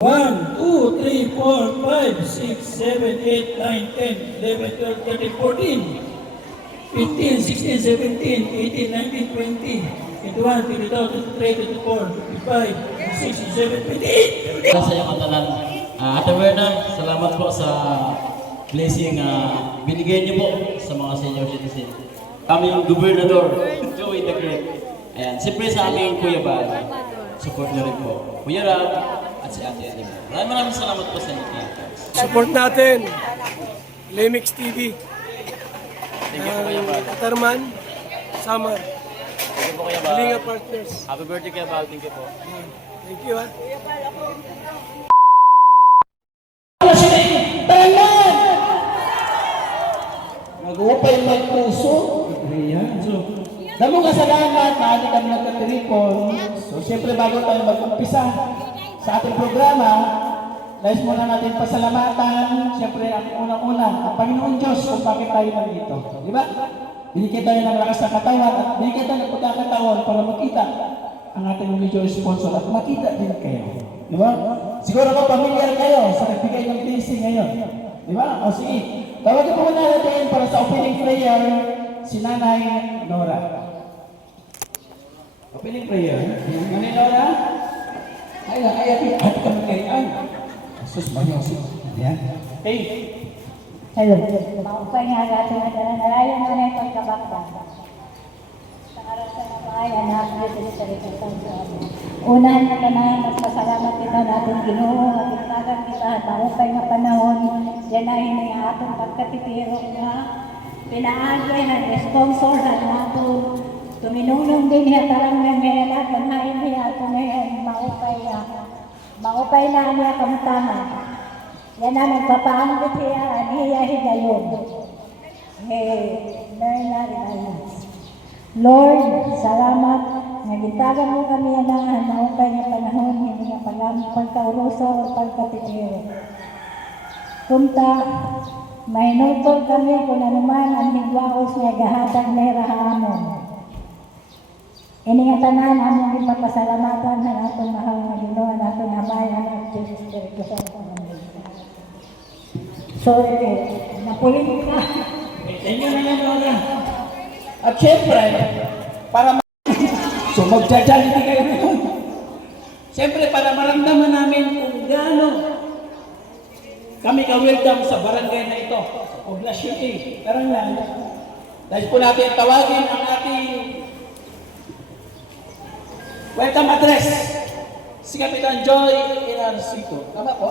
1, 2, 3, 4, 5, 6, 7, 8, 9, 10, 11, 12, 13, 14, 15, 16, 17, 18, 19, 20, 21, 22, 23, 24, 25, 26, 27, 28. Sa iyo katalan. Ate Berna, salamat po sa blessing binigay niyo po sa mga senior citizen. Kami yung gobernador, Joey the Great. Ayan, siyempre sa aming Kuya Bal, support niyo rin po. Kuya Rab, at si Ate Edima. Maraming salamat po sa inyo. Support natin, Lemix TV. Thank you po Kuya Bal. Katarman, Samar, Thank you po Kuya Bal. Kalinga Partners. Happy birthday Kuya Bal. Thank you po. Thank you ha. Mag-upay mag-puso. Ayan. So, damo kasalanan, maaari kami nagkatiripon. So, siyempre bago tayo mag-umpisa sa ating programa, nais muna natin pasalamatan. Siyempre, ang unang-una, ang Panginoon Diyos kung bakit tayo nandito. Di ba? Binigyan tayo ng lakas ng katawan at binigyan tayo ng pagkakataon para makita ang ating medyo sponsor at makita din kayo. Di ba? Siguro ko pamilyar kayo sa nagbigay ng blessing ngayon. Di ba? O sige, tawagin po muna natin para sa opening prayer si Nanay Nora. Opening prayer. Nanay Nora? Ay, ate ka magkaian. Sus, banyosin. Ayan. Okay. Hello. Maupay nga natin na narayan na rin pagkabakta. Sa araw sa nabayan na dito sa Rikatan sa amin. Unahan na tanan, mas masalamat kita natin Ginoo, matitagan kita, maupay nga panahon, yan ay hindi atong pagkatipirok na pinaagay ng sponsor na natin. Tuminulong din niya tarang nga ngayon at manhain niya ito ngayon, maupay na niya kamutahan. Yan na nagpapaanggit siya, niya higayon. Lord, salamat. Nagitagan mo kami yan ang maupay na panahon, hindi nga pagkauruso o pagkatitiro. Kumta, mahinutol kami kung anuman ang higwaos niya gahatag na rahamon. Ini nga tanan, among ipapasalamatan na atong mahal na Ginoo, na atong amay, anak, Jesus, Espiritu Santo. Sorry, napulit ka. Thank you na Nora. At syempre, para so magja-charity kayo ngayon. Siyempre, para maramdaman namin kung gaano kami ka-welcome sa barangay na ito, sa Poblacion A. Tara lang. Dahil po natin tawagin ang ating welcome address. Si Kapitan Joy Inarcito. Tama po?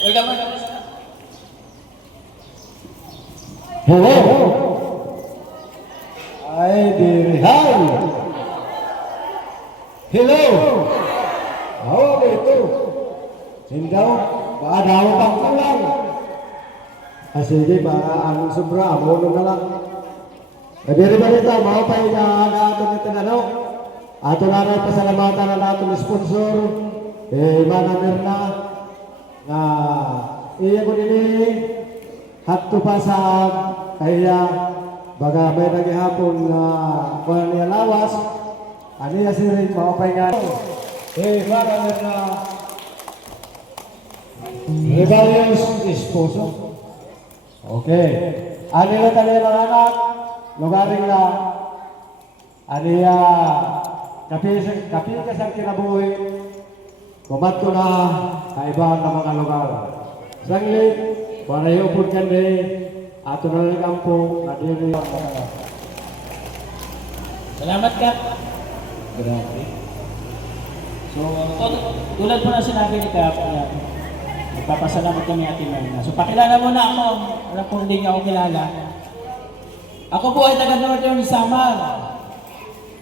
Welcome address. Hello. Ay, dear. Hi. Hello. How ito? Sindaw, paadaw pang kulang. Sige, ang sobra, amuno na lang. Diri ba nito, maupay na ato nito na no? Ato na rin pasalamatan na nato ng sponsor, Mana Mirna, na iya ko nini, hatto pa sa kaya, baga may nagihapon na kung niya lawas, aniya si rin maupay nga. Mana Mirna, rebellious esposo. Okay. Anila tayo mga anak, lugaring na aniya kapikas ang kinabuhi, kumato na kaibahan ng mga lugar. Sanglit, para iupod ka ato na lang kampo, nadiri. Salamat ka. Grabe. So, tulad po na sinabi ni Kap, magpapasalamat kami Ate Marina. So, pakilala mo na ako. Alam po hindi niya ako kilala. Ako po ay taga-Northern Samar.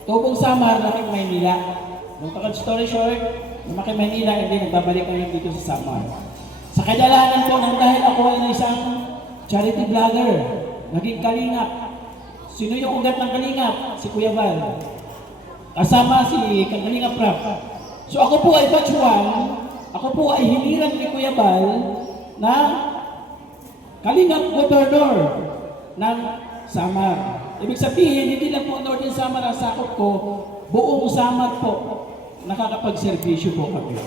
Tubong Samar, Laking Maynila. Nung story short, Laking Maynila, hindi nagbabalik kami dito sa Samar. Sa kadalanan po, nang dahil ako ay isang charity vlogger, naging kalingap. Sino yung ugat ng kalingap? Si Kuya Val. Kasama si Kalingap Rap. So ako po ay batchuan. Ako po ay hiniran ni Kuya Val na Kalingap Gobernador ng Samar. Ibig sabihin, hindi lang po Northern Samar ang sakop ko, buong Samar po nakakapag-servisyo po kami.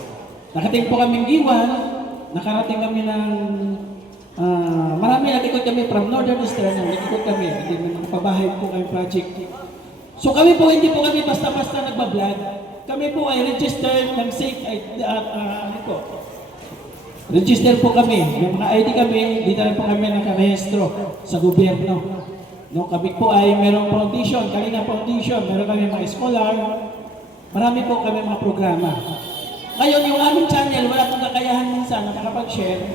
Nakating po kaming Giwan, nakarating kami ng marami, nag-ikot kami from Northern Eastern, nag-ikot kami, hindi naman nakapabahay po kami project. So kami po, hindi po kami basta-basta nagbablog. Kami po ay registered ng SIC, register po kami, may mga ID kami, dito rin po kami nakarehistro sa gobyerno. No, kami po ay merong foundation, Kalinga Foundation, meron kami mga scholar, marami po kami mga programa. Ngayon, yung aming channel, wala pong kakayahan minsan nakakapag-share.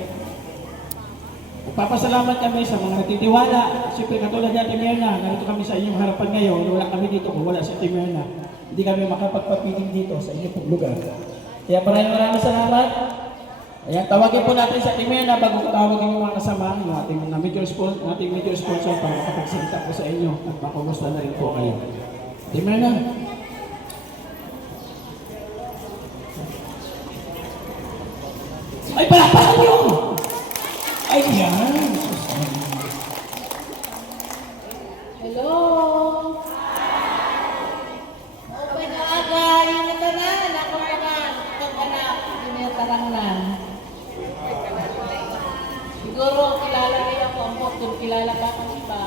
Magpapasalamat kami sa mga natitiwala. Siyempre, katulad ni Ate Myrna, narito kami sa inyong harapan ngayon, wala kami dito kung wala si Ate Myrna. Hindi kami makapagpapiling dito sa inyong pong lugar. Kaya maraming salamat. Ayan, tawagin po natin sa Ate Myrna bago ko tawagin yung mga kasama, yung ating major sponsor para makapagsalita po sa inyo at makumusta na rin po kayo. Ate Myrna. Ay, palapakan nyo! Ay, yan! Hello! Okay na aga, yung natanan, ako naman, itong anak, tinatarang na. Siguro, kilala niya ako ang kung kilala pa ako iba.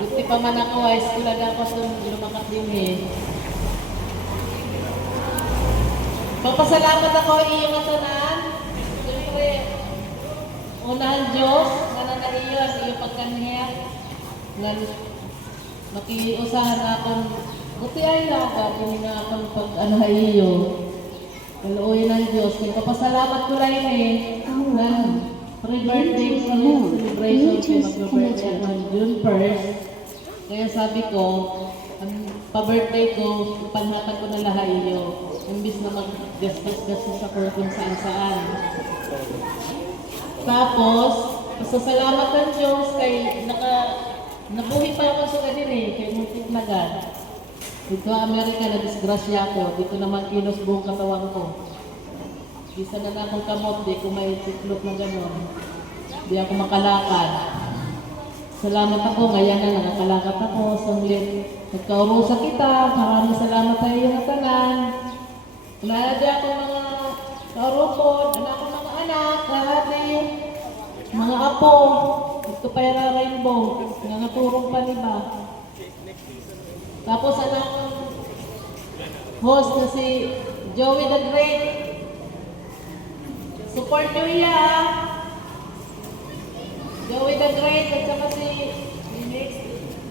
Gusti pa man ako, ay school na ako sa lumakat din eh. Magpasalamat ako iyong natanan. Siyempre, unahan Diyos, nananaiyon, iyong pagkanhiya. Makiusahan akong, buti ay laga, hindi na akong pag-ano iyo. Kaluoy ng Diyos. Magpapasalamat ko lang eh. Pre-birthday sa celebration ko, mag-birthday on June 1st. Kaya sabi ko, ang pa-birthday ko, panhatag ko na lahat iyo. Imbis na mag-gastos-gastos ako kung saan-saan. Tapos, pasasalamat ng Diyos kay nabuhi pa ako sa kanila eh, kay Muntik Nagan. Dito Amerika, na-disgrasya ako. Dito naman kinos buong katawan ko. Isa na akong kamot, di ko may siklop na gano'n. Di ako makalakad. Salamat ako, ngayon na nakakalakad ako. Sanglit, nagkaurusa kita. Maraming salamat sa iyo na tanan. Wala di ako mga kaurupod, anak ko mga anak, lahat eh. Mga apo, ito pa yung rainbow, nangaturong pa niba. Tapos anak host na si Joey the Great. Support nyo iya. Joey the Great at saka si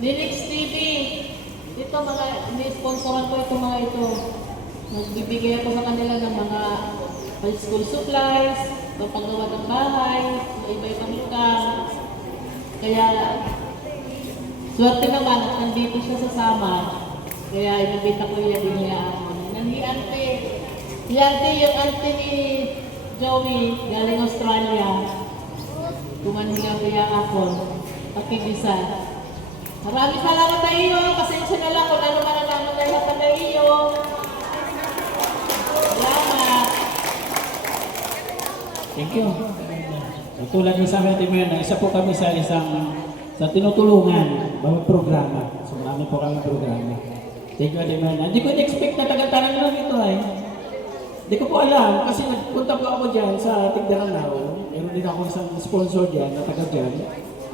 Linux TV. Ito mga, ini-sponsoran ko ito mga ito. Nagbibigay ako sa kanila ng mga high school supplies, pagpagawa ng bahay, iba-ibang lugar. Kaya, swerte naman at nandito siya sa Samar. Kaya inabita ko yan din niya ako. Nandiante. Yante yung auntie ni Joey, galing Australia. Kumanhiga kaya ako. Pakibisa. Maraming salamat sa iyo. Pasensya na lang kung ano man ang naman lahat sa iyo. Salamat. Thank you. So, tulad ng sa amin, Ate Myrna, isa po kami sa tinutulungan, bawat programa. So, marami po kami programa. Thank you, Ate Myrna. Hindi ko in-expect na tagal-talang lang ito eh. Hindi ko po alam, kasi nagpunta po ako dyan sa Tigdaranao. Meron din ako isang sponsor dyan, na taga dyan.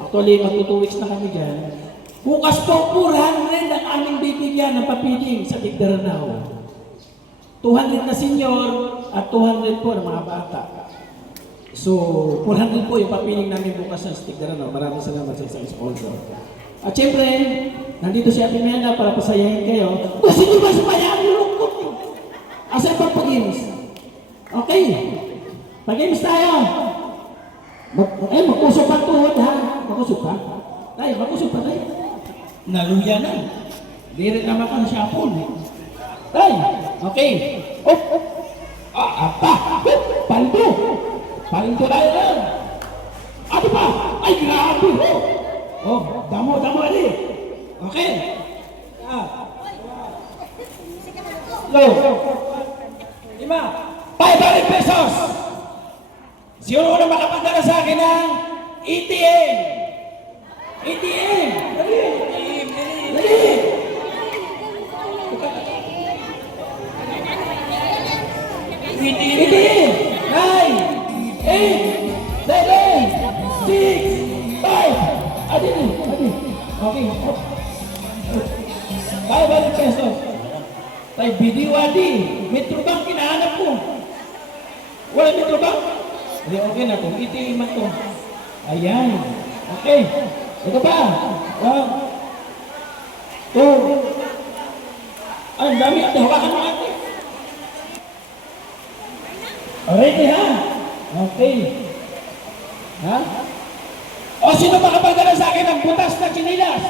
Actually, mag-2 weeks na kami dyan. Bukas po, 400 ang aming bibigyan ng papiling sa Tigdaranao. 200 na senior at 200 po ng mga bata. So, 400 po yung papiling namin bukas sa Tigdaranao. Maraming salamat sa isang sponsor. At syempre, nandito si Ate Myrna para pasayahin kayo. Gusto nyo ba sumayaan yung lungkot nyo? Asa pa pag-games? Okay. Pag-games tayo. Magkusok pa tuhod ha. Magkusok pa. Tayo, magkusok pa tayo. Naluya na. Di rin naman ka siya po. Tayo. Okay. Op. Apa. Paldo. Paldo tayo na. Ano pa? Ay, grabe. Damo ali. Okay. Low. 5 pesos. Sino na makapadala sa akin ng ATM? ATM. Dali. Dali. itiin. Itiin! 9, 8, 7, 6, 5. Adin. Okay. 500 pesos. Tay bidiwadi. Metrobank kinahanap ko. Wala Metrobank? Hindi, okay na to. Itiin man to. Ayan. Okay. Ito pa. 1, 2. Ay, ang dami. Hawakan mo ate. Ready ha? Okay. Ha? O sino makapagdala sa akin ng butas na chinilas?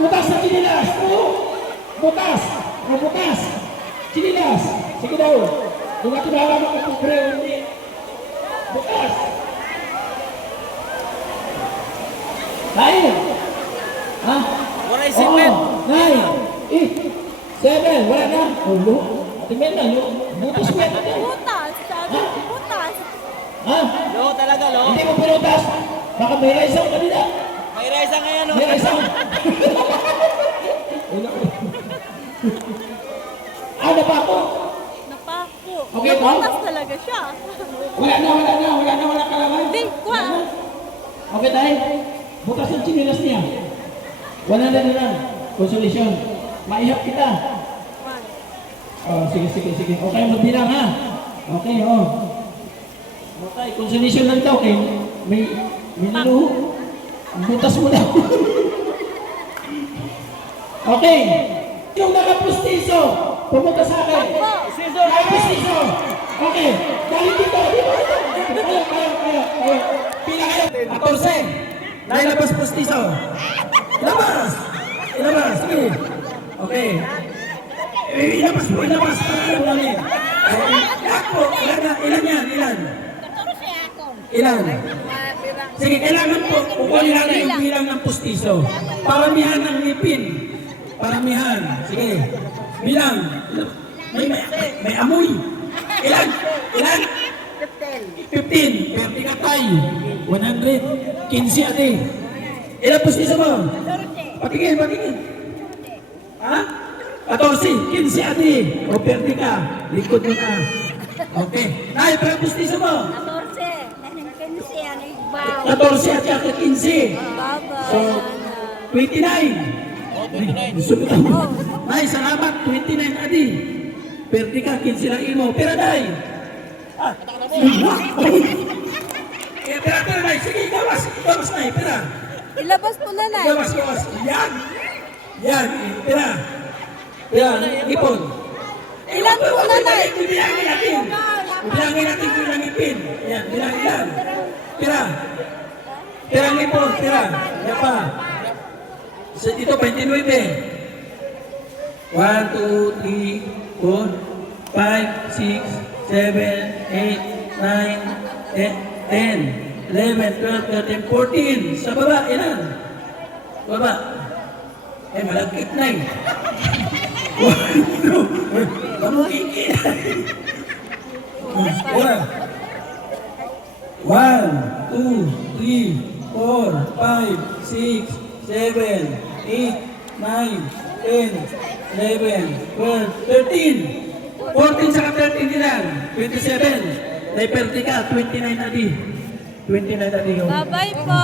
Butas na chinilas. Butas. Butas. Chinilas. Sige daw. Kung natin halaman kung kubre o hindi. Butas. Tayo. Ha? Wala isipin. 9, 8, 7. Wala na. Ulo. Tingnan na. Butas mo yan. Butas, sabi ko, butas. Ha? Lo talaga, lo. Hindi mo pinutas. Baka may raisang kanina. May resa ngayon, May raisang. Ano pa ako? Napako. Okay po? Butas talaga siya. Wala ka naman. Hindi, kuha. Okay tayo. Bukas ang chinilas niya. 100 na lang. Consolation. Maihap kita. Oh, sige. Okay, magbilang ha. Okay, oh. Okay, consolation lang daw. Okay, may naluho. Butas mo daw. Okay. Yung nakapustiso, pumunta sa akin. Nakapustiso. Okay. Dahil dito. Kaya. Pila kayo. 14. Nailabas pustiso. Ilabas. Sige. Okay. Ilabas mo. Para namin. Ako. Ilan? Sige, kailangan po. Kukunin natin yung bilang ng pustiso. Paramihan ng ngipin. Sige. Bilang. May amoy. Ilan? 15. Perti ka tayo. 100. 15 ate. Ilan pustiso mo? Patingin. Ha? 14. 15 ate. O perti ka. Likod mo na. Okay. Nay, pero pustiso mo? 14 at saka 15. So, 29. Gusto mo lang. Nay, salamat. 29 adi. Perdi ka, 15 lang imo. Pera, Nay. Pera, Nay. Sige, gawas, Nay. Pera. Ilabas mo na, Nay. Gawas. Yan. Pera. Ipon. Ilan mo na, Nay? Bilangin natin kung ilang ipin. Yan, bilang. Pera. Pera ipon, pera. Yan pa. Ito, 29. 1, 2, 3, 4, 5, 6, 7, 8, 9, 10, 11, 12, 13, 14. Sa baba, ilan? Baba. Malagkit na eh. 1, 2, 3, 4, 5, 6, 7, 8, 9, 10, 11, 12, 13. 14 saka 13 ilan? 27. Diaperti ka, 29 adi. 29 adi. Bye-bye po.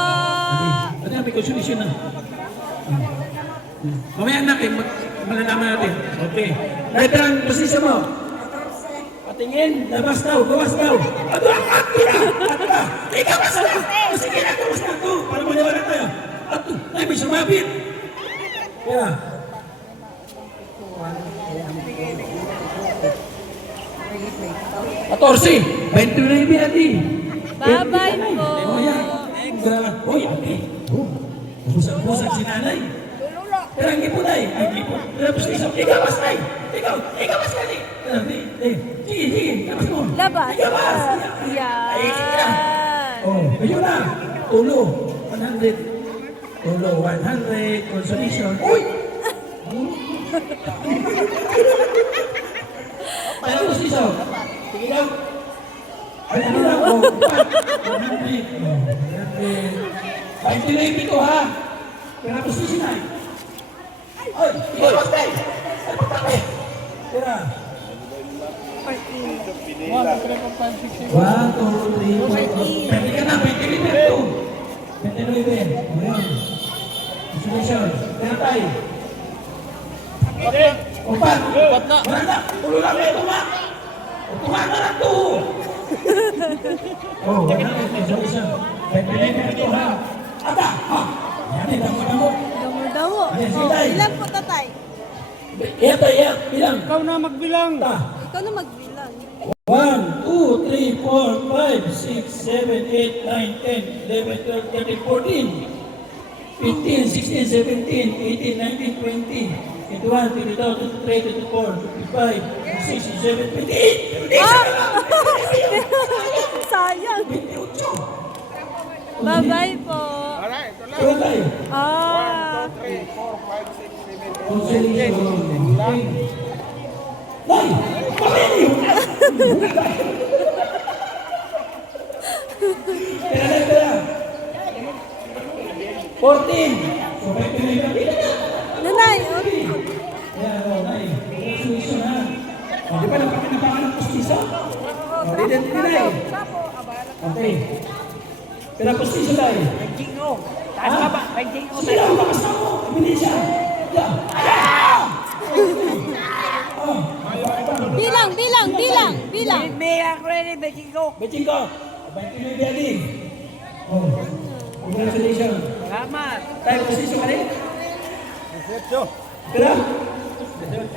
Ano may consolation na? Mamaya natin, malalaman natin. Okay. Dahil ang posisyon mo. Patingin, labas daw, gawas daw. Ato na! Ikawas na! Sige na, gawas na ito. Para maniwala tayo. Ato, ay may sumabit. Kaya. Atorsi, 29 ati. Bye-bye po. Oy, ate. Busag si nanay. Pero ang ipon ay, tapos ikawas ay. Ikawas ka ni. Sige, labas mo. Labas. Ikawas. Yan. Oh, ayun na. Tulo, 100. Tulo, 100. Consolation. Uy! Ano mo siso? Sige lang. Ano lang? Oh, 100. 29 ito ha. Kaya posisyon ay. Ay, ikawas tayo. Ay, patake. Tira. 1, 2, 3, 4. Pwede ka na, 29. Ngayon. Resolution. Kaya tayo. Upat. Wala na. Tulo lang may tumak. Tumak na lang to. Oh, wala na. Resolution. 29 ito ha. Aba. Ha. Yan eh. Damo-damo. Damo-damo. Ayan, sige. Ilan po, tatay? Ito, yan. Bilang. Ikaw na magbilang. Ikaw na magbilang. 1, 2, 3, 4, 5, 6, 7, 8, 9, 10, 11, 12, 13, 14, 15, 16, 17, 18, 19, 20, 21, 22, 23, 24, 25, 26, 27, 28, 28, Sayang. 28. Bye-bye po. Kaya tayo. Ah. Consolation. Nay! Pamilyo! Pera. 14. So, may pinagkapila na. Nanay, Yan, o, Nay. Resolution, ha? O, di ba napakinabangan ng pustiso? O, di din, Nay. Okay. Pero pustiso, Nay. Taas ka ba? Sila ang makasama mo. Ibilisya. Yan. bilang. Becing ko. Baik ini dia ni. Oh. Congratulations. Salamat. Tayo posisyon ka rin? 18. Kira? 18.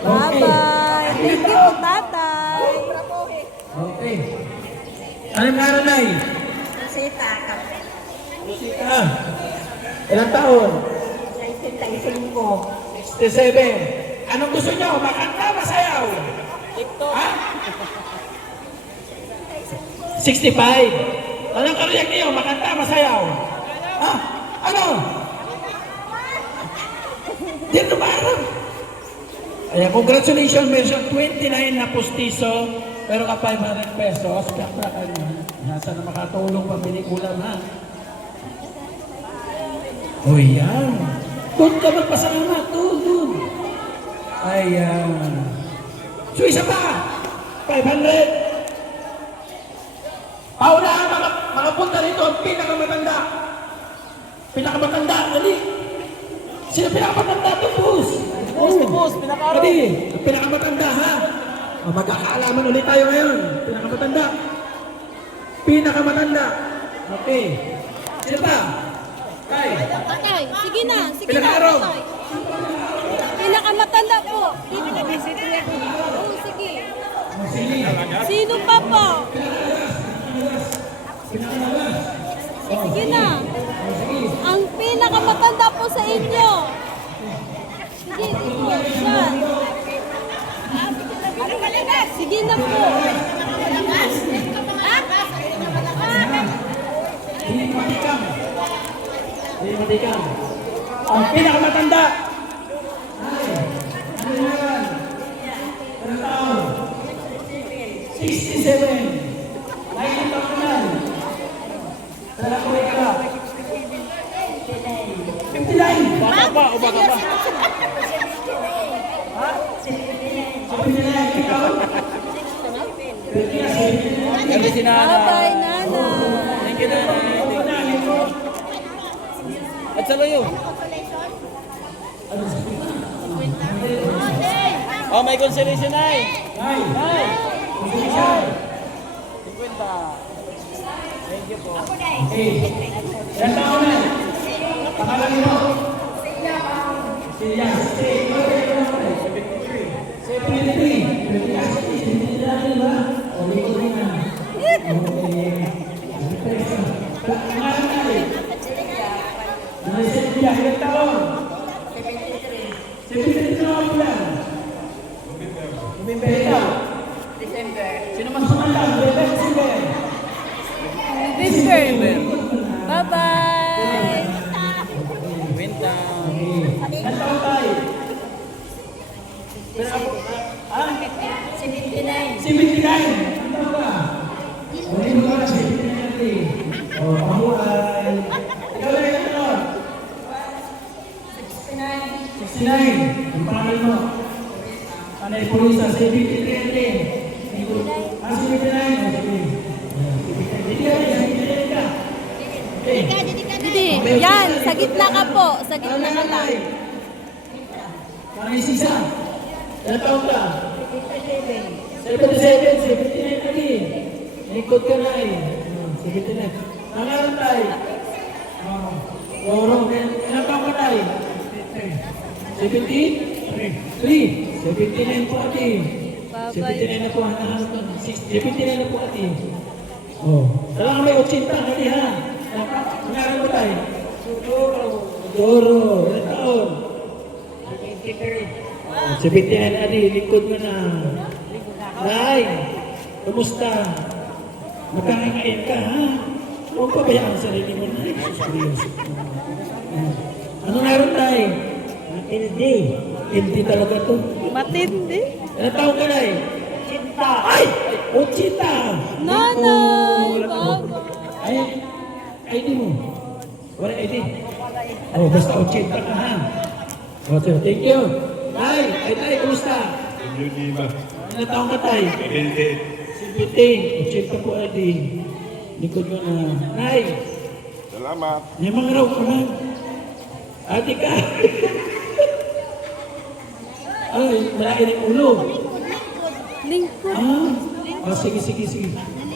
Bye-bye. Thank you po, tatay. Okay. Anong meron na eh? Sita ka. Rosita. Ilang taon? 67. Anong gusto nyo? Makanta, masayaw? Ha? 65. Anong kariyak niyo? Makanta, masayaw? Ha? Ano? Dito ba? Ayan, congratulations, meron 29 na pustiso, pero ka 500 pesos. Kaya nasa na makatulong pambili ulam, ha? O yan. Doon ka magpasalamat. Doon. Ayan. So isa pa. 500. Pauna, mga punta rito ang pinakamatanda. Pinakamatanda, dali. Sino pinakamatanda ito, boss? Boss, pinakamatanda. Dali, pinakamatanda, ha? O, magkakaalaman ulit tayo ngayon. Pinakamatanda. Pinakamatanda. Okay. Sino pa? Kay. Tatay, sige na. Pinakaaraw. Tatay. Pinakamatanda po. Oo, sige. Sino pa po? Sige na. Ang pinakamatanda po sa inyo. Sige, dito. Yan. Sige na po. Hindi matikang. Ang pinakamatanda. Ano yan? Ilang taon? 67. Nakikita ko na. Tala ko rin ka. 59. Baka pa o baka pa? Ha? 59. Ikaw? Ganda si Nana. Bye-bye, Nana. Thank you, Nana. At sa layo. Oh, may consolation na eh. Ay. Ay. Consolation. 50. Thank you po. Okay. Ilang taon na? Pangalan mo? Silya. 73 na bulan. November. Sino mas sumanda? November. November. Bye-bye. Winta. Ilang taon tayo? 79. Ang taon ka? Hindi mo ka 79. O, pamuhay. Ikaw lang ilang taon? 69. 69. Ang pangalan mo. Anay Purisa, 73. 79. Ah, 79. Didi, yan, sa gitna ka po. Sa gitna ka lang. Panay Sisa. Ilang taon ka? 77. 79 lagi. Ikot ka na eh. 79. Nangalan tayo. Loro. Ilang taon ka tayo? 73. 79 po ate. 79 na po. 79 na po ate. Oh. Kailangan may 80 ate ha. Nangalan mo tayo? Doro. Ilang taon? 79 ate. Likod mo na. Nay. Kumusta? Magkakain ka ha? Huwag pabayaan ang sarili mo na. Ano naroon tayo? Matindi. Hindi talaga to. Matindi. Ilang taon ka na eh? Cinta. Ay! O Cinta! Nanay, baba. Ay, ID mo. Wala ID. Oh, basta o Cinta ka ha. O, sir, thank you. Tay, tay, kumusta? Ilang taon ka tay? 70. 80 po ID. Likod mo na. Nay! Salamat. May mga raw ko lang. Ate ka. Ay, malaki ng ulo. Lingkod. Ah, sige.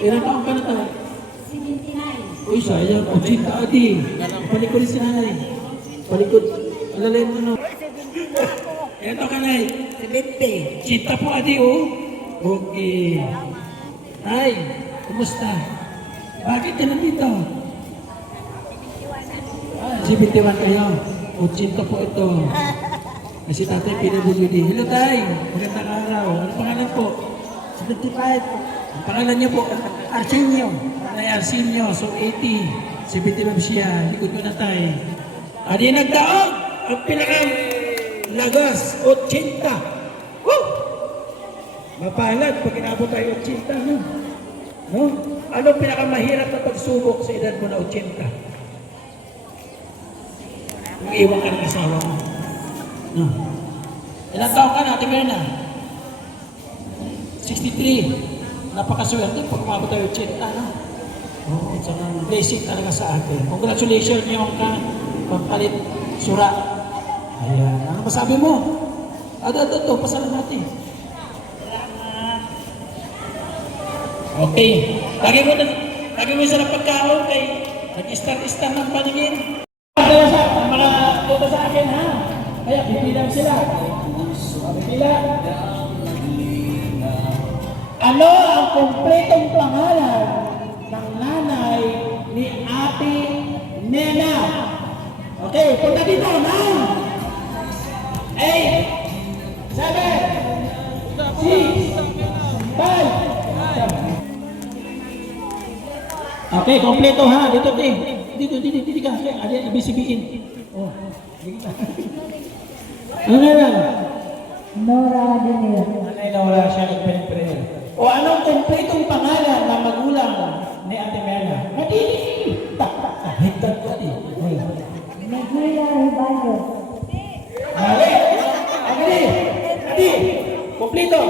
Ilan taon ka na tayo? 79. Uy, sayang. O, Cinta, ate. Palikod si nanay. Palikod. Alalayan mo na. Ilan taon ka na eh? 70. Cinta po, ate, oh. Okay. Ay, kumusta? Bakit ka nandito? 71 kayo. 80 po ito. Kasi tatay PWD. Hello tay, magandang araw. Ano pangalan po? 75. Ang pangalan niyo po? Arsenio. Tay Arsenio. So 80. 75 siya. Likod ko na tayo. Adi nagdaog. Ang pinakang lagas. 80. Woo! Mapalad pag inabot tayo 80. No? Anong pinakamahirap na pagsubok sa edad mo na 80? Kung iwan ka ng asawa mo. No. Ilang taon ka na, Ate Berna? 63. Napakaswerte pag umabot tayo 80, no? Oh, it's a blessing talaga sa atin. Congratulations yung ka pagpalit sura. Ayan. Ano masabi mo? Ito, pasalamati. Okay. Lagi mo sa pagkaon kay nag-start ng paningin. Ang mga tuto sa akin ha. Kaya bibilang sila. Bibila. Ano ang kumpletong pangalan ng nanay ni Ate Nena? Okay, punta dito na. 8, 7, 6, 5. Okay, kompleto ha. Dito ka. Ada ibisibiin. Oh. Ano na? Nora Adenir. Anay Nora siya nagpre-pray. O anong kompletong pangalan ng magulang ni Ate Mena? Matindi. Hintag ko di. Magula Ribaldo. Mali. Adi. Kompleto.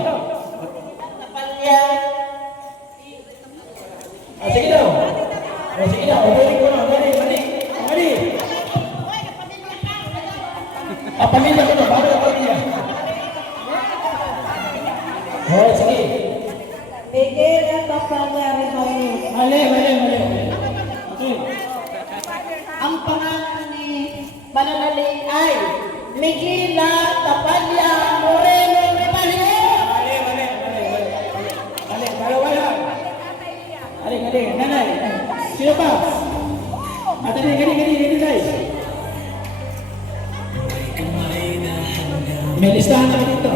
Sige daw. Sige daw. Ubuhin ko na. Mali. Pamilya ko na. Bago na pamilya. Sige. Miguel Papaya Ribaldo. Mali. Okay. Ang pangalan ni Mananali ay Miguela Tapanya Moreno Ribaldo. Wala. Gali. Nanay. Sino pa? Ate, gali, guys. May listahan na dito.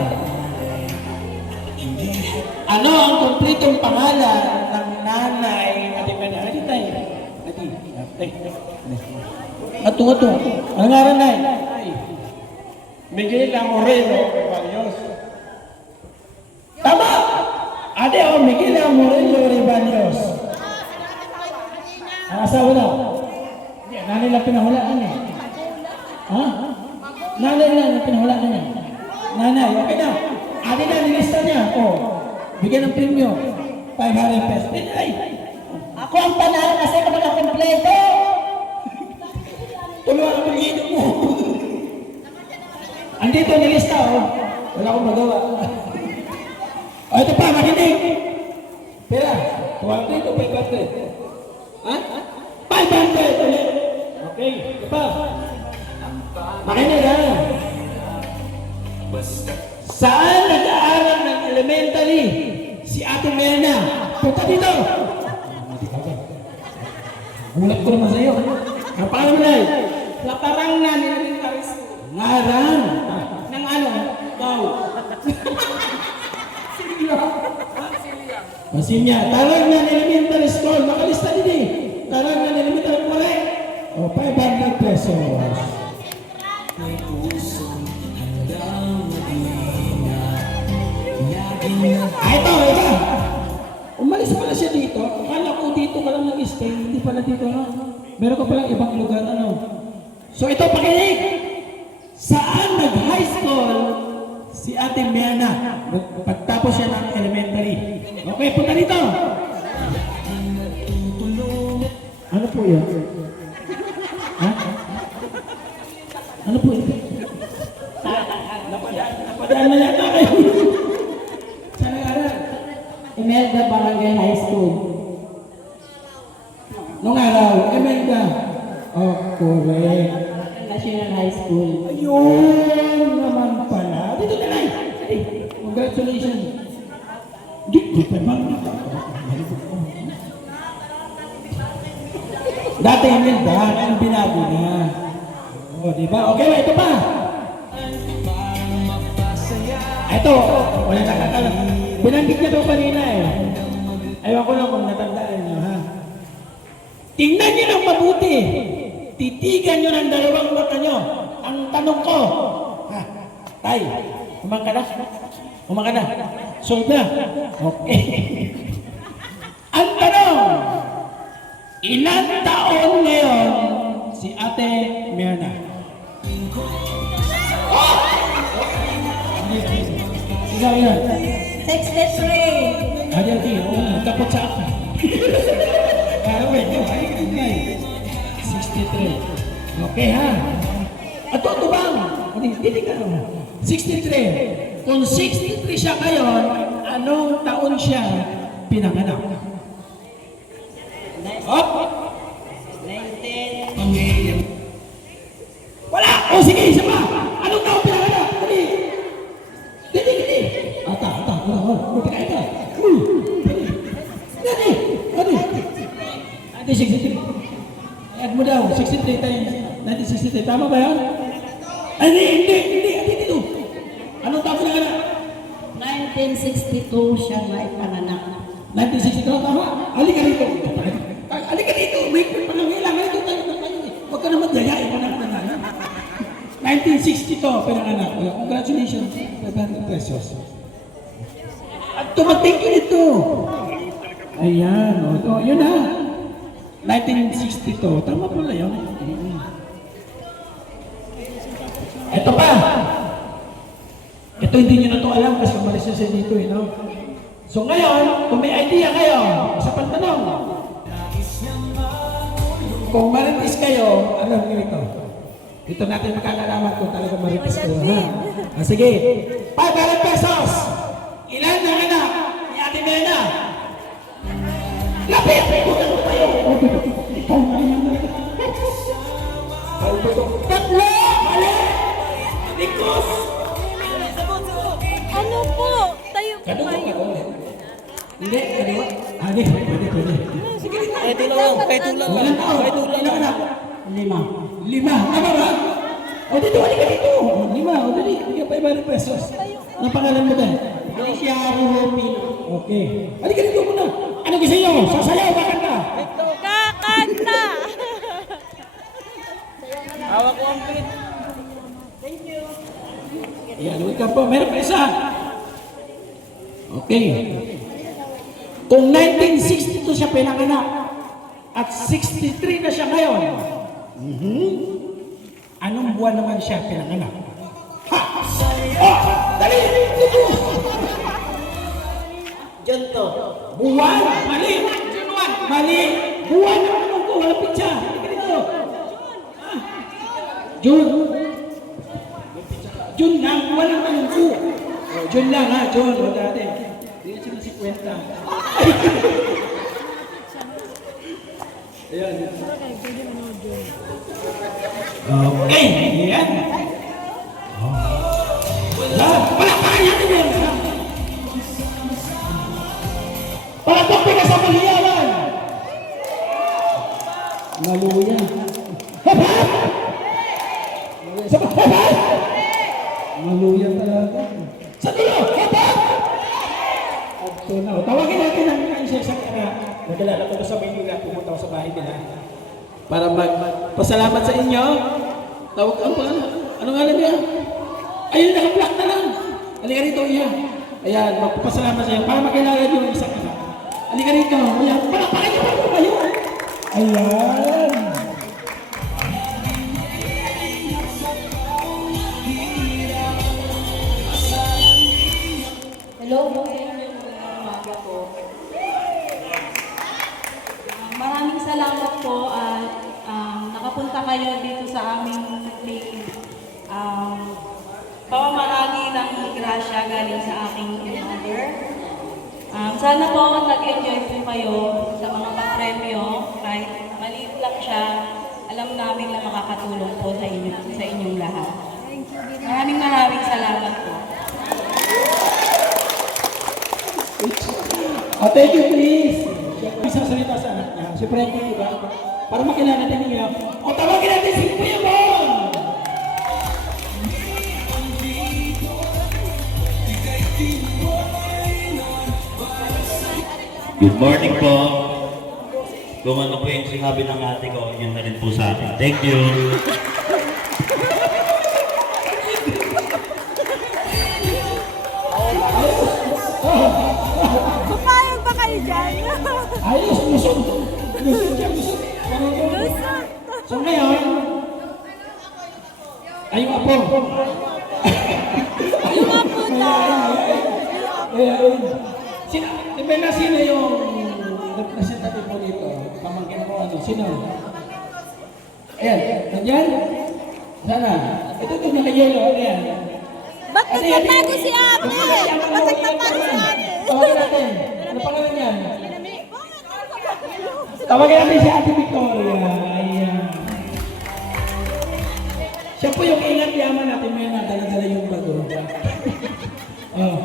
Ano ang kumpletong pangalan ng nanay? Ate, adi tayo. Ito. Ano nga rin, Nay? Miguel Moreno Ribaldos. Tama! Ate, Miguel Moreno Ribaldos. Ang asawa na? Nanay lang pinahulaan eh. Ha? Nanay lang pinawala na niya. Nanay, okay na. Ate na, nilista niya. Bigyan ng premyo. 500 pesos. Ay, Ako ang panalo kasi ako nakakompleto. tulungan ang pag-iinom mo. Andito, nilista, Wala akong magawa. Ito pa, makinig. Pera, 200 o 500? Ha? 500 ulit. Okay, ito pa. Makinig, ha? Saan nag-aaral ng elementary si Ate Mena? Punta dito. Gulat ko naman sa'yo. Ang pangalan mo na Laparangnan Elementary School. Ngarang. Ng ano? Wow. Masimya. Tarangnan Elementary School. Makalista din eh. Tarangnan Elementary correct. 500 pesos. Ito. Umalis pala siya dito. Akala ko dito ka lang nag-stay. Hindi pala dito, no? Meron ka palang ibang lugar, ano? So ito, pakinig! Saan nag-high school si Ate Mena pagtapos siya ng elementary? Okay, punta dito! Ano po yun? Ha? Ano po yun? Napadaan na yata kayo. Saan nag-aaral? Imelda Barangay High School. Nung araw, Emelda. Correct. National High School. Ayun naman pala. Dito ka lang. Hey, congratulations. Di pa ba? Dati Emelda, ang binago na. Di ba? Okay, ito pa. Ito, wala nakakala. Binanggit niya ito kanina eh. Ewan ko lang kung natandaan niyo, ha? Tingnan niyo ng mabuti. Titigan niyo ng dalawang mata niyo. Ang tanong ko, ha? Tay, umang ka na? Umang ka na? Solve na? Okay. Ang tanong, ilan taon ngayon si Ate Myrna? Ikaw yan. 63. Ada di, kapot sa ako. Kaya medyo, ay, 63. Okay ha? At ito bang? Hindi ka naman. 63. Kung 63 siya ngayon, anong taon siya pinanganak? Up! 19. Wala! O sige, isa pa! Anong taon pinanganak? Dali! Dali! Ata. Buti ka ito. Dali! 63. Add mo daw, 63 times 1963. Tama ba yan? Ay, hindi. Dito. Anong taon pinanganak? 1962 siya maipanganak. 1962, tama? Halika rito. May panangilang. Huwag ka naman dayain ka naman. 1962, pinanganak. Congratulations. 500 pesos. At tumating ko nito. Ayan. Yun ha. 1962. Tama pala yun. Ito pa. Ito hindi nyo na ito alam kasi umalis na siya dito. So ngayon, kung may idea kayo, sa pantanong, kung maritis kayo, alam nyo ito. Dito natin makakalaman kung talaga maritis kayo. Ha? Sige, 500 pesos! Ilan na anak ni Ate Mena? Lapit! Tatlo! Mali! Nikos! Ano po? Tayo po Ganun kayo. ka ulit. Hindi, kaliwa. Pwede. Kahit ulang. Ilan taon? Ilan anak? 5. Tama ba? O dito, halika dito. 5. O dali, bigyan pa 500 pesos. Ang pangalan mo din? Alicia Ruhopino. Okay. Halika dito muna. Ano gusto nyo? Sasayaw, kakanta. Kakanta! Hawak ko ang pit. Yan, wait ka po. Meron pa isa. Okay. Kung 1962 siya pinanganak at 63 na siya ngayon, anong buwan naman siya pinanganak? Ha! Dali! Ubus! John to. Buwan! Mali! Mali! Buwan ang ano ko, walang pitsa! Halika dito! Ah. June! June lang, walang ano ko! Oh, June lang ha, June! O dati. Hindi na sila si Kwenta. Ayan. Okay, ayan. Wala pa kanya din yan! Palatok ka sa maliyawan! Maluya. Hap-hap! Hap-hap! Maluya talaga. Sa dulo! Hap-hap! Abto na. Tawagin natin ang isa-isa ka. Nagdala ko sa Maynila. Pumunta ko sa bahay nila. Para magpasalamat sa inyo. Tawag ang pangalan. Ano nga lang niya? Ayun, naka-black na lang. Halika rito, iya. Ayan, magpapasalamat sa iyo. Para makilala niyo yung isang isa. Halika rito. Ayan, palakpakan niyo pa kayo. Ayan. Hello, magandang umaga po. Maraming salamat po at nakapunta kayo dito sa aming pamamarani ng grasya galing sa aking mother. Sana po nag-enjoy po kayo sa mga papremyo kahit maliit lang siya. Alam namin na makakatulong po sa inyong lahat. Maraming salamat po. Thank you, please. Isang salita sa anak niya. Si Frankie, diba? Para makilala natin niya. O, tawagin natin si Kuya Bon! Good morning po. Kung ano po yung sinabi ng ate ko, yun na rin po sa akin. Thank you. Papayag ba kayo dyan? Ayos, lusog. Lusog siya, lusog. Lusog. So ngayon, ay yung apo. Yung apo daw. Sino yung representative mo dito? Pamangkin mo ano? Sino? Ayan, nandyan? Sana. Ito naka-yellow. Ayan. Ba't nagtatago si ate? Ba't nagtatago si ate? Tawagin natin. Ano pangalan niyan? Tawagin natin si Ate Victoria. Ayan. Siya po yung ilang yaman natin. May nadala-dala yung bago.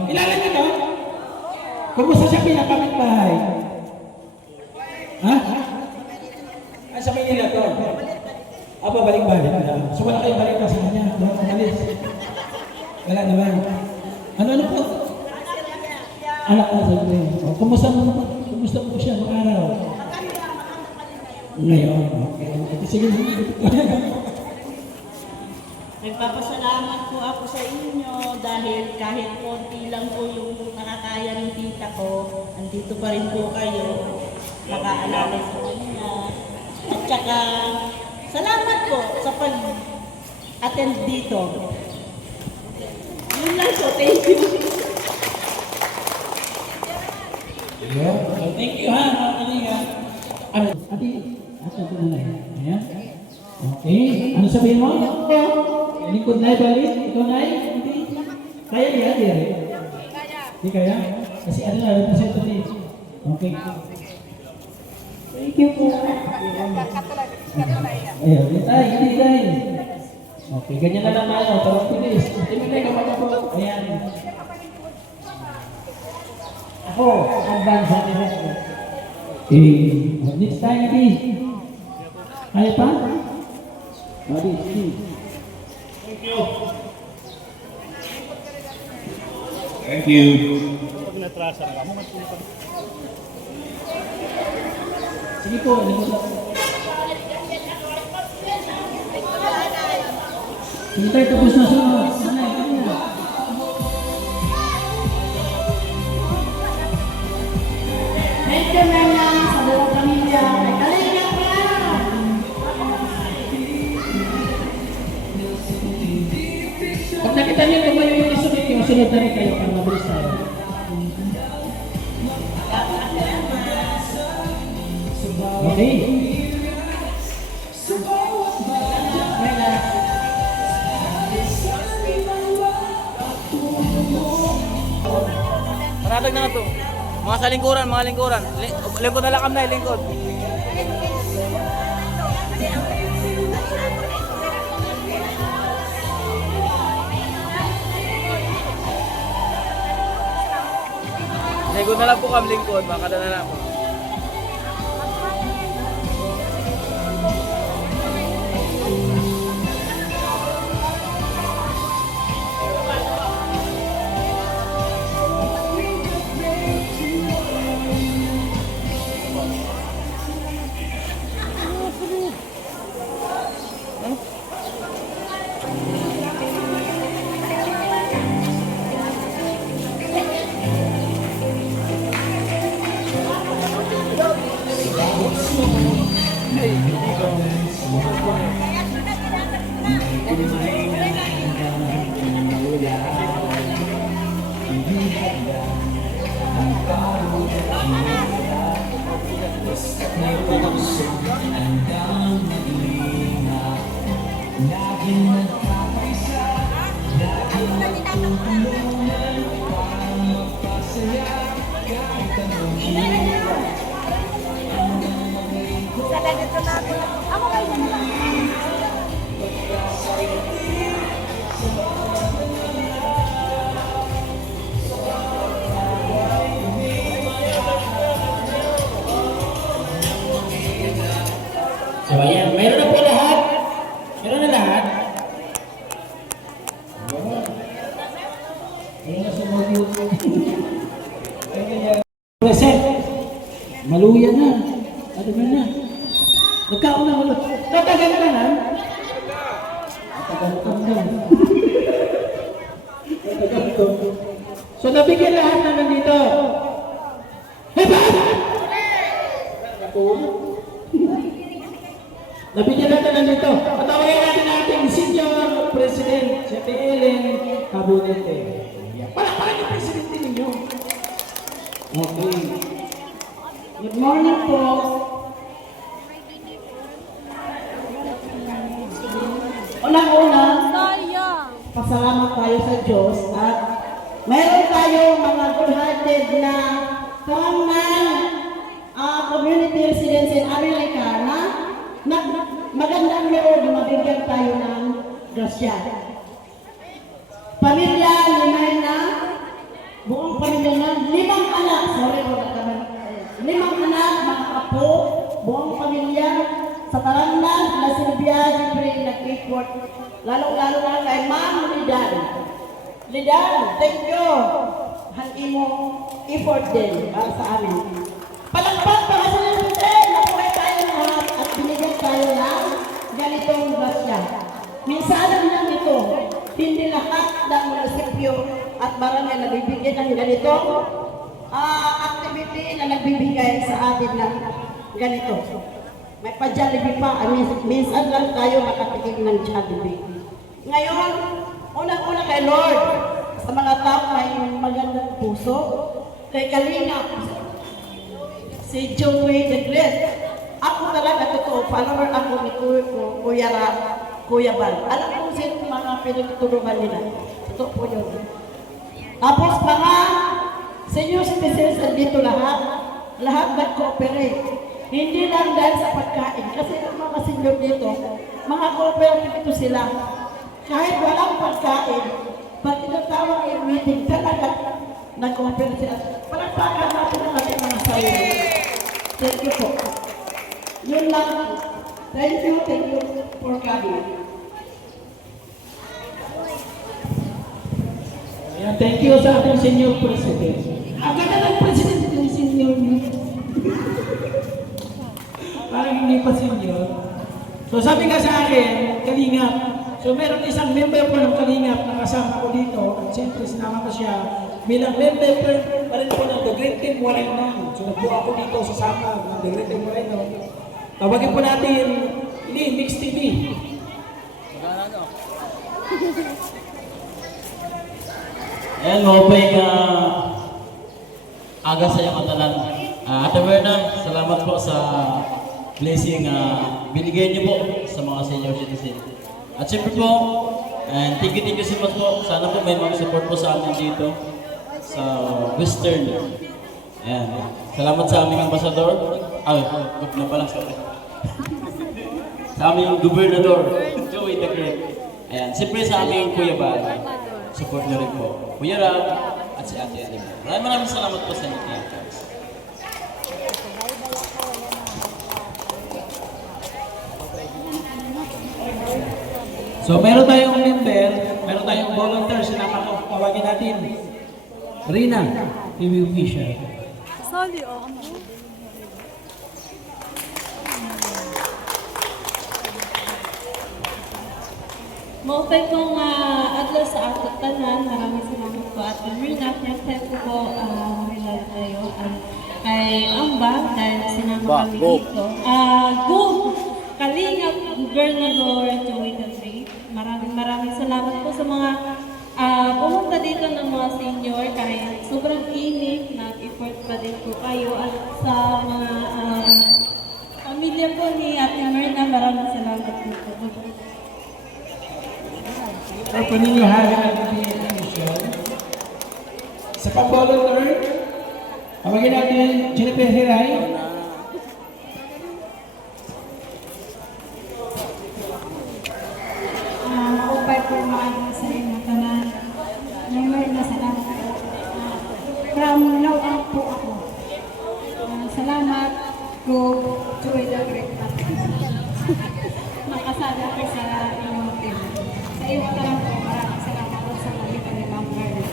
Kilala niyo no? Kumusta siya pinapamit-bahay? Ha? Ay, sa Maynila to. Balik-balik. So wala kayong balita sa kanya. Doon umalis. Wala naman. Ano po? Anak na sa inyo. Kumusta po siya noong araw? Ngayon. Okay. Sige. Nagpapasalamat po ako sa inyo dahil kahit konti lang po yung nakakaya ng tita ko, andito pa rin po kayo, nakaalala sa kanya. At saka, salamat po sa pag-attend dito. Yun lang po, thank you. Yeah. So, thank you ha. Ano? Ate, asa ko na ayan. Okay. Ano sabihin mo? Lingkod na balik? Ikaw na hindi? Kaya niya, dire? Hindi kaya? Kasi ano na, representative. Okay. Thank you po. Ayan, hindi tayo. Okay, ganyan na lang tayo. Parang pilis. Tingnan na yung po. Ayan. Ako, advance sa akin. Next time, please. Kaya pa? Thank you. Thank you. Sige po, sige tayo, tapos na siya. Sanay, kanya. Thank you, Nana, sa dalawang pamilya. Kalinga pa! Pag nakita niyo, tumayo yung iso Okay. Panatag na to. Mga sa lingkuran, mga lingkuran. Lingkod na lakam na, lingkod. Lingkod na lang po kam, lingkod. Baka na lang po. Ako kayo na lang. So ayan, meron na po lahat. Meron na lahat. Ayan na sumagot. Present. Maluya na. Ano na? Nagkaon na ulo. Tatagal ka na. Tatagal ka na. Tatagal ka. So nabigyan lahat na nandito. Hey, ba? Nabigyan natin nandito. Patawagin natin ating Senior President, si Ate Ellen Cabonete. Palakpakan yung Presidente ninyo. Okay. Good morning po. Unang-una, pasalamat tayo sa Diyos at meron tayo mga good-hearted na karamang community residents in America na magandang loob na mabigyan tayo ng grasya. Pamilya, buong pamilya na, 5 anak, limang anak, mga apo, buong pamilya, sa Tarandan, na Silvia, siyempre nag-report, lalo-lalo na kay Ma'am Lidan. Lidan, thank you. Hangin mo effort din para sa amin. Palakpak para sa natin, nakuha tayo lahat at binigyan tayo ng ganitong grasya. Minsan lang ito, hindi lahat ng munisipyo at barangay nabibigyan ng ganitong activity na nagbibigay sa atin ng ganito. May pa-Jollibee pa, minsan lang tayo makatikim ng Jollibee. Ngayon, unang-una kay Lord, sa mga tao may magandang puso, kay Kalingap, si Joey the Great. Ako talaga totoo, follower ako ni Kuya Bal. Alam ko sino mga pinagtutulungan nila. Totoo po yun. Tapos mga senior citizens dito lahat nag-cooperate. Hindi lang dahil sa pagkain. Kasi yung mga senior dito, mga cooperative ito sila. Kahit walang pagkain, pag tinatawag yung meeting, talaga nag-cooperate sila. Palagpakan natin ang ating mga sarili. Thank you po. Yun lang. Thank you for coming. Ayan, thank you sa ating Senior President. Ang ganda ng President ng Senior niyo. Parang hindi pa senior. So sabi nga sa akin, Kalingap. So meron isang member po ng Kalingap na kasama ko dito. At siyempre sinama ko siya bilang member pa rin po ng The Great Team Moreno. So nagpo ako dito sa sama ng The Great Team Moreno. Tawagin po natin ini Mix TV. Ayan, mapay ka aga sa iyong katalan. Ate Berna, salamat po sa blessing binigay niyo po sa mga senior citizen. At syempre po, and thank you so much po. Sana po may mga support po sa amin dito sa Western. Ayan. Salamat sa aming ambasador. Na pala, sorry. Sa aming gobernador, Joey the Great. Ayan. Siyempre sa aming Kuya Bal. Support niyo rin po. Kuya Rab at si Ate Alim. Maraming salamat po sa inyo. So, meron tayong member, meron tayong volunteer, sinama ko, tawagin natin. Rina, TV Official. Sorry, oh. Maupay pong adlaw sa ato tanan. Maraming salamat po at Mirna. Thank you po mahilala kayo kay Amba dahil sinama kami dito. Go! Kalingap Gobernador Joey Duterte. Maraming salamat po sa mga pumunta dito ng mga senior kahit sobrang init, nag-effort pa din po kayo at sa mga pamilya po ni Ate Mirna, maraming salamat po. So, paninihahan natin yung mission. Sa pag-volunteer, tawagin natin Jennifer Hiray. Maupay po mga sa inyo tanan. Number na salamat po. From now on po ako. Salamat ko Joey the Great. Makasada ko sa inyong team. Sa iyo tanan po, maraming salamat po sa pagkita ni Ma'am Carla.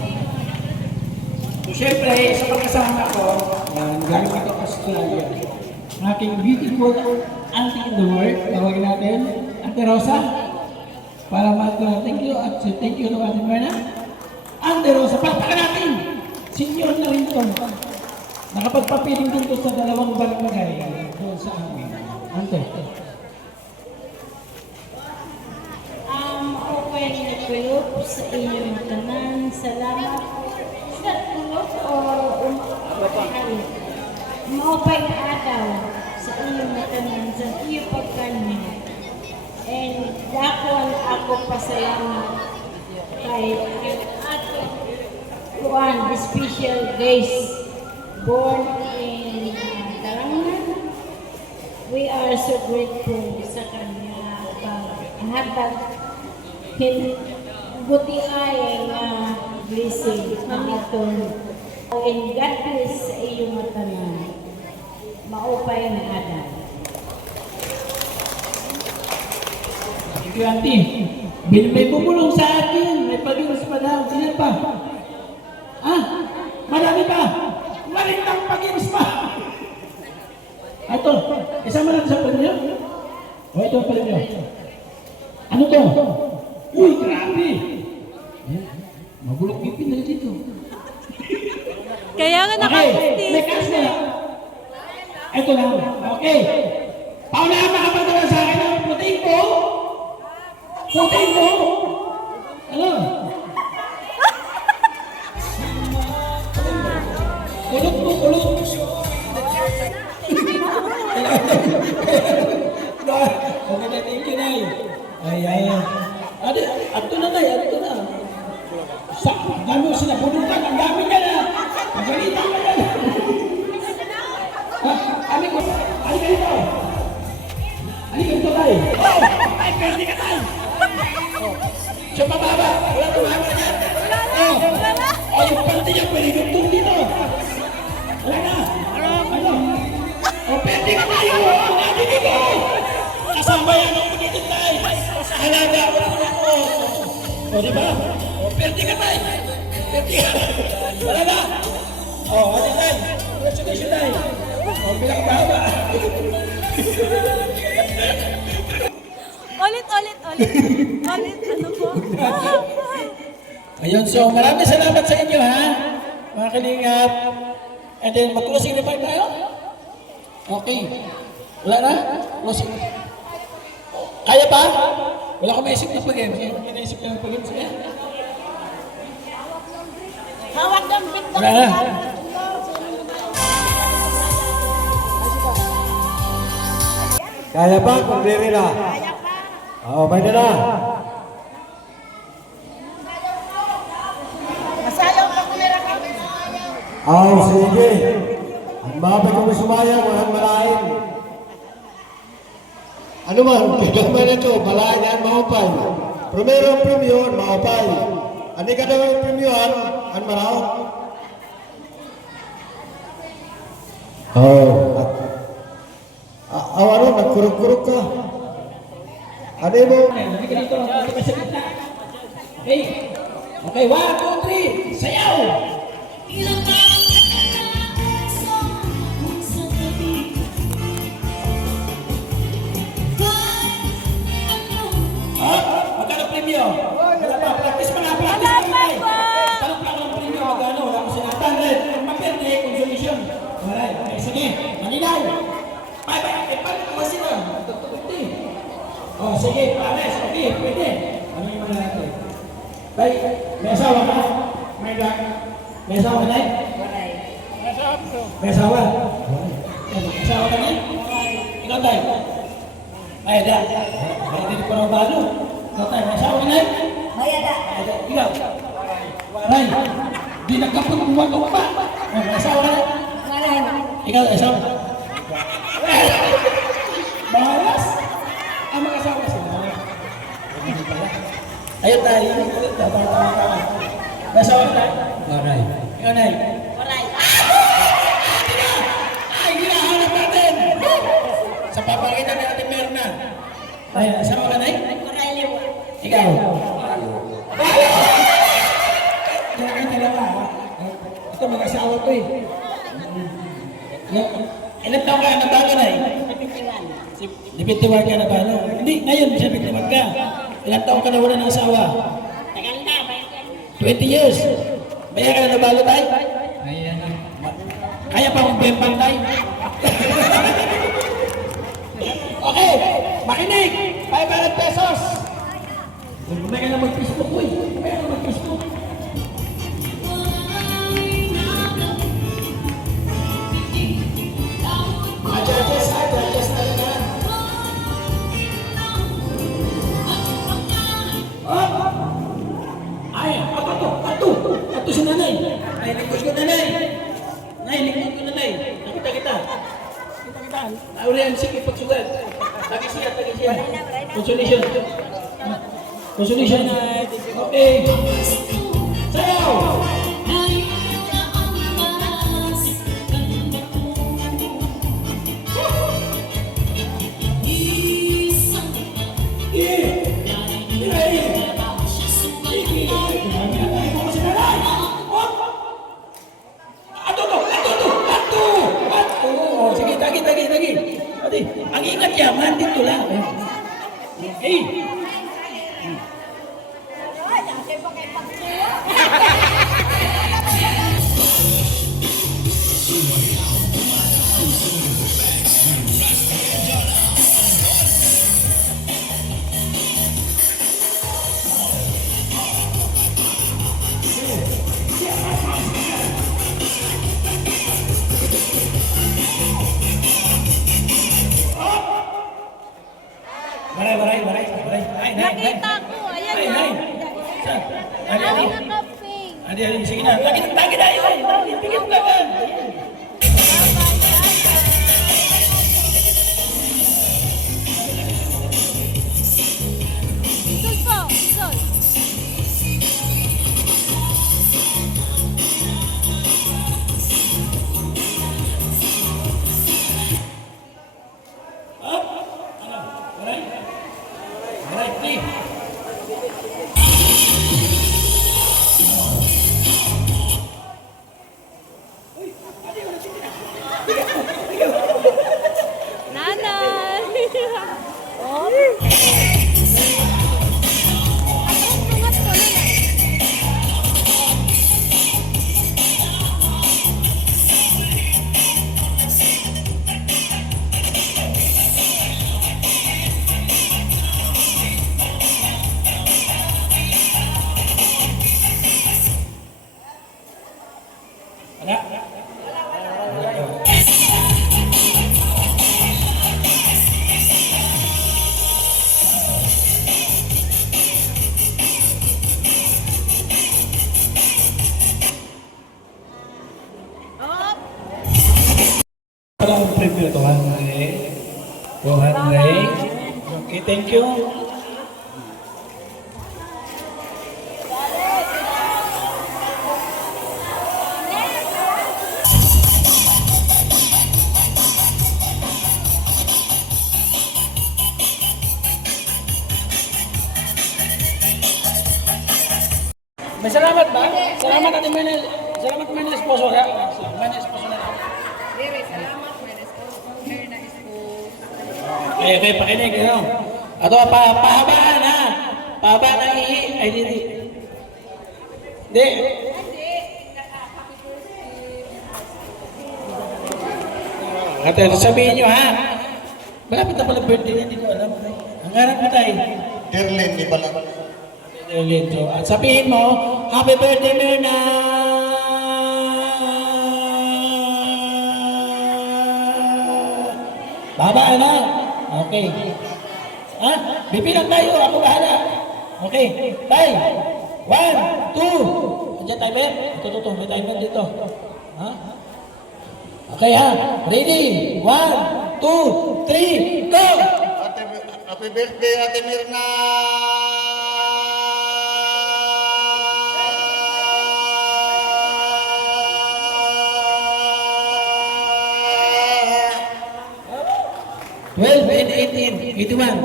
So, syempre, sa pagkasama ko, galing ito Australia. Ang aking beautiful auntie in the world, tawagin natin, Ate Rosa. Para thank you at thank you to Ate Mirna. Ate Rosa, palpakan natin! Senior na rin ito. Nakapagpapiling din ito sa dalawang barangay doon sa amin. Ante. Open na group sa inyong tanan. Salamat sa tulog o maupay na adaw sa inyong tanan sa iyong pagkanyo. And dakon ako pasalamat kay ato Juan, the special guest born in Tarangan. We are so grateful sa kanya paghatag buti ay blessing namitong and God bless sa iyong matanan. Maupay na adam. Thank you, Auntie. May bumulong sa akin. May pag-iwas pa daw. Sino pa? Marami pa. Marintang pag-iwas pa. Ito. Isama natin sa panyo. Ito ang panyo. Ano to? Uy, grabe. Magulok ngipin na dito. Kaya nga Okay, nakaputi. may cash na. Ito lang. Okay. Paunahan makapagdawa sa akin ang puting ko. Puting ko. Ano? Kulot mo, kulot. Okay na, thank you, Nay. Ayan. Ato na, Nay. Ato na. Sa dami mo sinapunutan. Ang dami niya na. Magalitan ka na. Ano ka dito? Ano ka dito, Tay? Ay, pwede ka, Tay. Siya pababa. Wala tumama na yan. Yung panty niya, pwede dugtong dito. Wala na. Ano? Pwede ka, Tay. Pwede dito. Kasama yan ang magitin, Tay. Sa halaga ako po ako. Diba? Pwede ka, Tay. Pwede ka. Wala na. Ano, Tay? Congratulations, Tay. Bilang baba. Ulit. Ano po? Ayun, so maraming salamat sa inyo, ha? Mga kalingap. And then, mag-closing na pa tayo? Okay. Wala na? Closing. Kaya pa? Wala ko maisip na pag-game. Hindi naisip na pag-game. Sige. Hawak ng bintang. Wala na. Kaya pa, kung diri na. Kaya pa. Oo, may na. Masayaw pa ko nila kami. Oo, sige. Ang mabay kung sumayang, walang malain. Ano man, pagkaman ito, malain yan, maupay. Primero ang premium, maupay. Ani ka daw ang premium, ang maraw. Oo. Ano, nagkurog-kurog ka. Ano mo? Halika dito. Dito ka sa gitna. Okay. Okay, 1, 2, 3. Sayaw! Magkano premium? Wala pa. Practice pa nga. Practice pa nga. Tanong lang ng premium. Magkano? Wala ko sinatan. Maperte. Consolation. Alright. Okay, sige. Maninaw. Paano ko sila? Oh, sige. Pares. Okay. Pwede. Ano yung mga natin? Tay, may asawa ka? May asawa ka, Nay? May asawa? May asawa ka, Nay? Ikaw, Tay? May ada. May hindi ko na balo. Ikaw, Tay, may asawa ka, Nay? May ada. Ikaw? Waray. Di nagkapag-uwag ako pa. May asawa ka, Nay? Maray. Ikaw, asawa? Balas. Ang mga asawa sila. Ayun tayo. Nasawa ka tayo? Waray. Ikaw, Nay? Waray. Ay, hinahanap natin! Sa papagitan ni Ate Merna. Ay, asawa ka, Nay? Waray liwa. Ikaw? Kaya kayo dalawa, ha? Ito, mag-asawa ko eh. Ilan taong ka na bago, Nay? 51 ka na ba? No? Hindi, ngayon, 51 ka. Ilang taong ka na wala ng asawa? Tagal na, 20 years. Baya ka na nabalo, Tay? Kaya pa akong bempang, Tay? Okay, makinig! 500 pesos! May ka na mag-Facebook ko eh. May ka na mag-Facebook. Mga judges, ha? Judges talaga. Ay, ato si nanay. Ay, lingkod ko nanay. Nay, lingkod ko nanay. Nakita kita. Kita. Aurian, sige, pagsugat. Lagi siya. Consolation. Consolation. Okay. Sayaw! Sige, tagi. Ang ingat yaman dito lang. Hey! Baray. Ay, Nakita ko, ayan na. Ang nakaping. Adi, sige na. Tagi na yun. Pigil ka na. Isol po, isol. Baray, please. Nanay. Oh. Tungat ko, nanay. Wala. 200. 200. Okay, thank you. May salamat ba? Salamat Ate Manel. Salamat Manel sponsor ha. Manel sponsor na. Okay, pakinig. Ano? Ato, pahabaan ha. Pahabaan ang ihi. Ay, hindi. Hindi. Ate, sabihin nyo ha. Malapit na pala birthday, hindi ko alam. Ang harap mo tayo. Derlin, di pala. So, at sabihin mo, Happy birthday, Myrna! Baba na. Okay. Ha? Bibilang tayo. Ako bahala. Okay. Tay. 1, 2. Andiyan timer? Ito. May timer dito. Ha? Okay ha. Ready? 1, 2, 3, go! Happy birthday, Ate Mirna! Well, 81.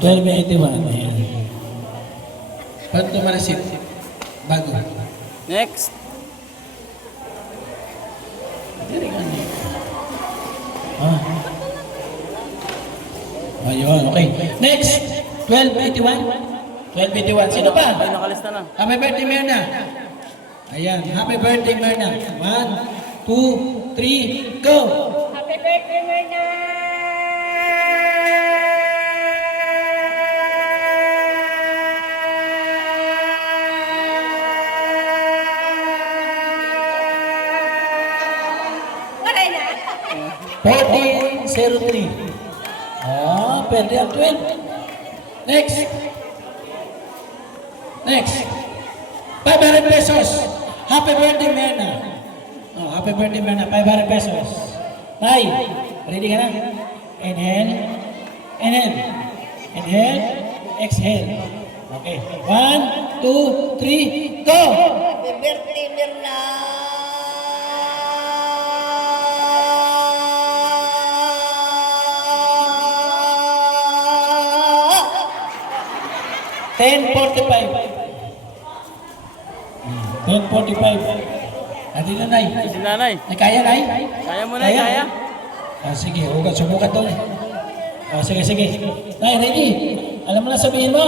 12 and 81. Ayan. Paano ito marasit? Bago. Next. Ayun, okay. Next, 1281. 1281. Sino pa? Ay, nakalista na. Happy birthday, Myrna. Ayan, happy birthday, Myrna. 1, 2, 3, go! Happy birthday, Myrna! Wala na. 1403. Pwede ang 12. Next. 500 pesos. Happy birthday, Myrna. Happy birthday, Myrna. 500 pesos. Tay, ready ka na? Inhale. Exhale. Okay. 1, 2, 3, go! Happy birthday, Mirna! $10.45. Adi na, Nay. Si nanay. Ay, kaya, Nay? Kaya mo na, kaya. Sige, subukan to. Sige. Nay, ready? Alam mo na sabihin mo?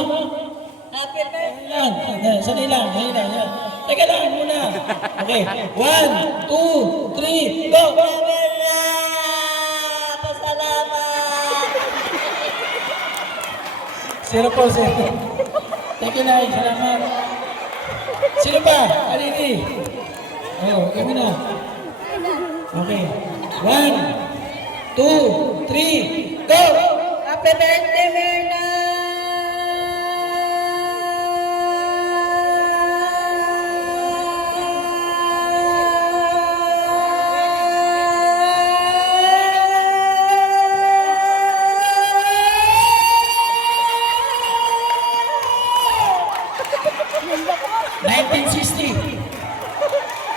Happy birthday! Yan. Sali lang. Teka lang muna. Okay. 1, 2, 3, go! Mirna! Pasalamat! Zero po, zero. Thank you, Nay. Salamat. Sino pa? Alini. Kami na. Okay. 1, 2, 3, go! Happy birthday, Mirna!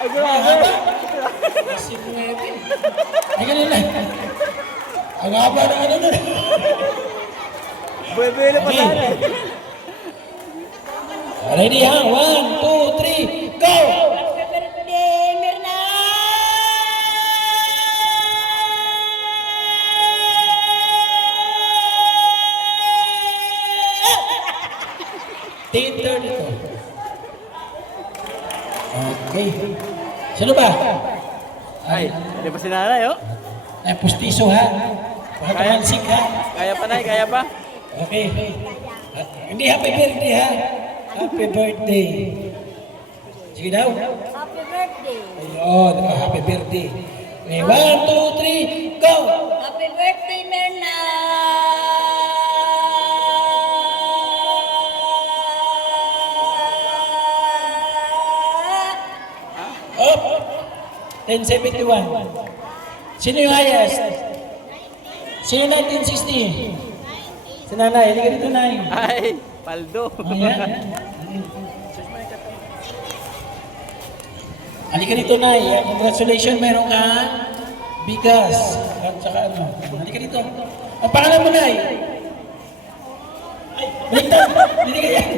Ay, grabe. Ay, ganun lang. Ang haba na ano na. Buwebele pa sana eh. Ready ha? 1, 2, 3, go! Happy birthday, Mirna! Tinder dito. Okay. Sino ba? Ay, hindi pa si nanay, oh. Ay, pustiso ha? Pagkakamalsik ha? Kaya pa, nay, kaya pa. Okay. Hindi happy birthday ha? Happy birthday. Sige daw. Happy birthday! Ayun, happy birthday. Okay, 1, 2, 3, go! Happy birthday, Mirna! Up! 1071. Sino yung highest? Sino 1960? Si nanay. Halika dito, nay. Ay, paldo. Ayan. Halika dito, nay. Congratulations, meron ka bigas. At saka ano. Halika dito. Ang pangalan mo, nay? Ay, baliktad. Hindi ka yan.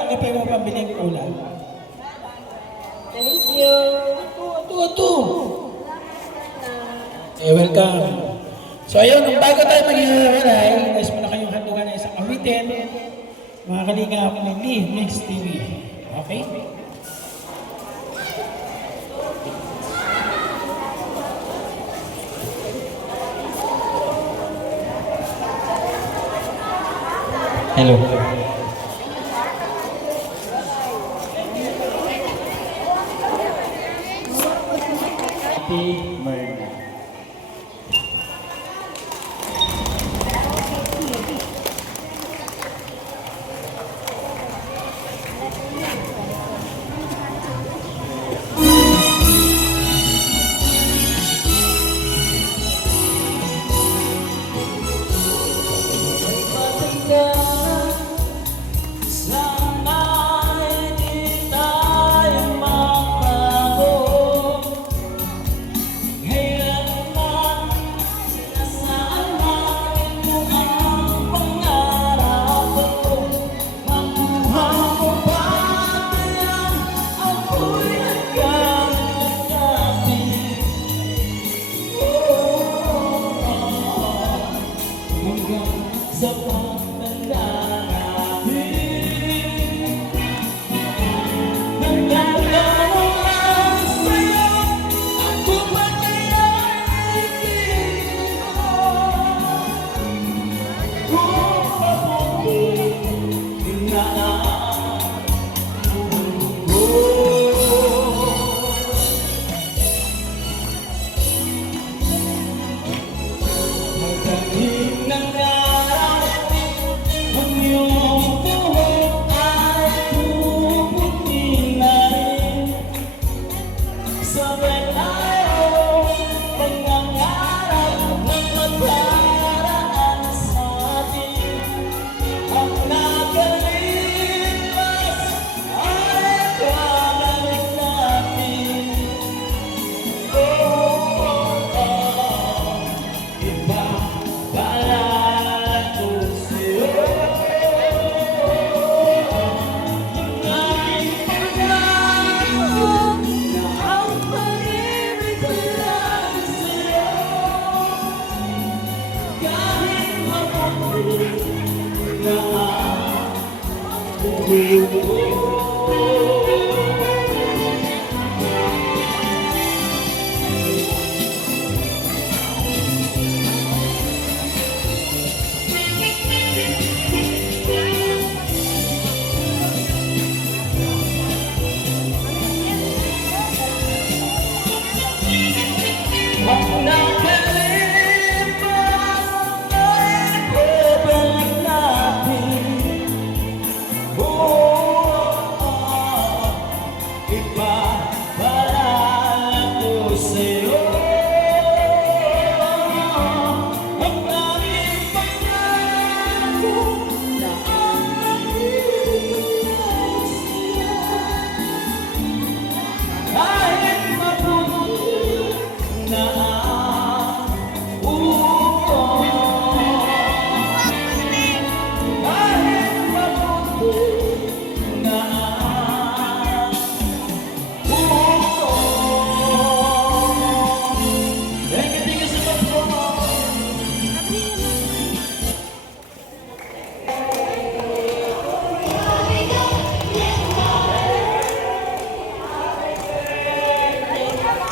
Ano pa yung pambiling ulam? Thank you. Ito. Welcome. So ayun, bago tayo mag-iwalay, nais mo na kayong handugan na isang awitin, mga kalingap ng Mix TV. Okay? Hello. Happy Myrna.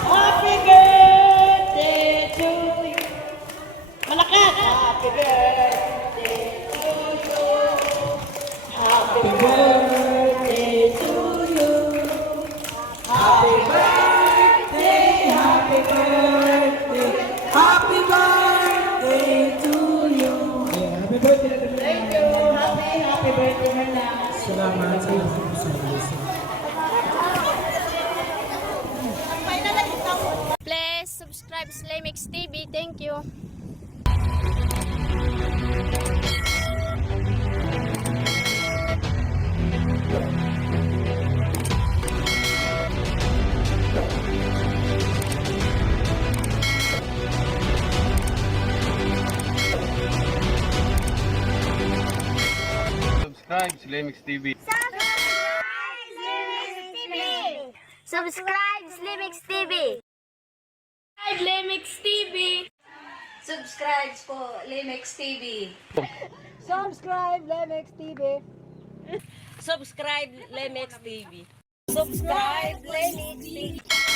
Happy birthday to you. Malakas! Happy birthday to you. Happy birthday to you. Happy birthday, happy birthday, happy birthday to you. Happy birthday. Thank you. Happy birthday, Hernan. Salamat sa iyo. subscribe Slimix TV. Thank you. Subscribe Slimix TV. Subscribe Slimix TV. Subscribe Lemix TV. Subscribe po, Lemix TV. Subscribe Lemex TV. Subscribe, Lemix TV.